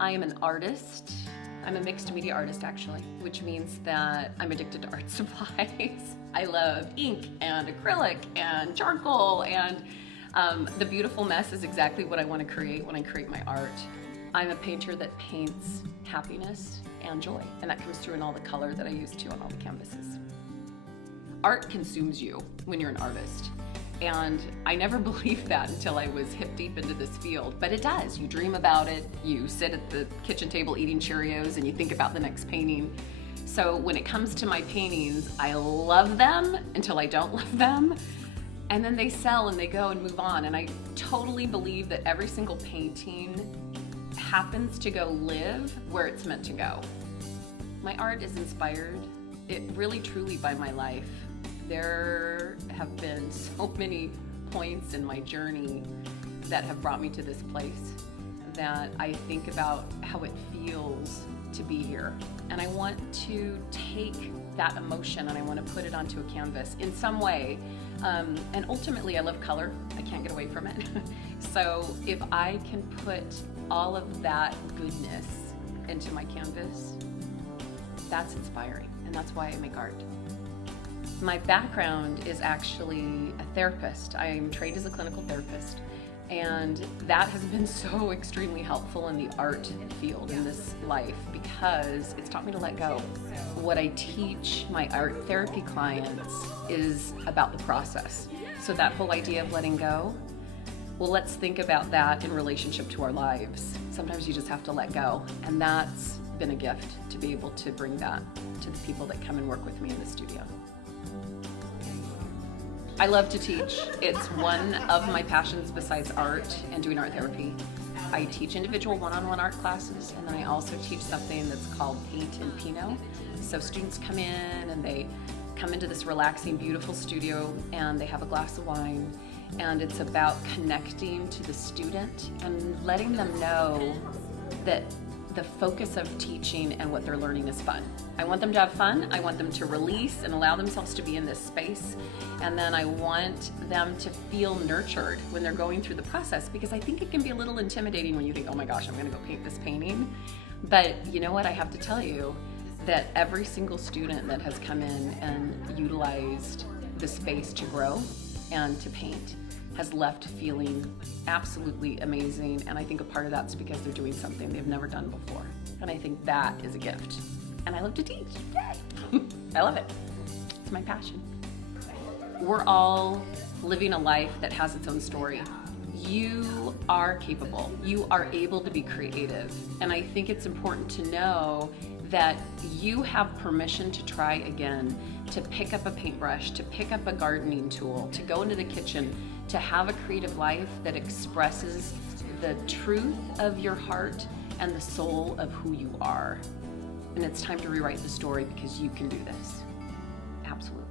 I am an artist. I'm a mixed media artist actually, which means that I'm addicted to art supplies. I love ink and acrylic and charcoal, and the beautiful mess is exactly what I want to create when I create my art. I'm a painter that paints happiness and joy, and that comes through in all the color that I use too on all the canvases. Art consumes you when you're an artist. And I never believed that until I was hip deep into this field, but it does. You dream about it, you sit at the kitchen table eating Cheerios, and you think about the next painting. So when it comes to my paintings, I love them until I don't love them, and then they sell and they go and move on. And I totally believe that every single painting happens to go live where it's meant to go. My art is inspired, really truly by my life. There have been so many points in my journey that have brought me to this place that I think about how it feels to be here. And I want to take that emotion and I want to put it onto a canvas in some way. And ultimately, I love color. I can't get away from it. So if I can put all of that goodness into my canvas, that's inspiring. And that's why I make art. My background is actually a therapist. I am trained as a clinical therapist, and that has been so extremely helpful in the art field in this life because it's taught me to let go. What I teach my art therapy clients is about the process. So that whole idea of letting go, well, let's think about that in relationship to our lives. Sometimes you just have to let go, and that's been a gift to be able to bring that to the people that come and work with me in the studio. I love to teach. It's one of my passions besides art and doing art therapy. I teach individual one-on-one art classes, and then I also teach something that's called Paint and Pinot. So students come in and they come into this relaxing, beautiful studio, and they have a glass of wine, and it's about connecting to the student and letting them know that the focus of teaching and what they're learning is fun. I want them to have fun. I want them to release and allow themselves to be in this space. And then I want them to feel nurtured when they're going through the process, because I think it can be a little intimidating when you think, oh my gosh, I'm gonna go paint this painting. But you know what, I have to tell you that every single student that has come in and utilized the space to grow and to paint has left feeling absolutely amazing, and I think a part of that's because they're doing something they've never done before, and I think that is a gift. And I love to teach. Yay! I love it. It's my passion. We're all living a life that has its own story. You are capable. You are able to be creative, and I think it's important to know that you have permission to try again, to pick up a paintbrush, to pick up a gardening tool, to go into the kitchen, to have a creative life that expresses the truth of your heart and the soul of who you are. And it's time to rewrite the story because you can do this. Absolutely.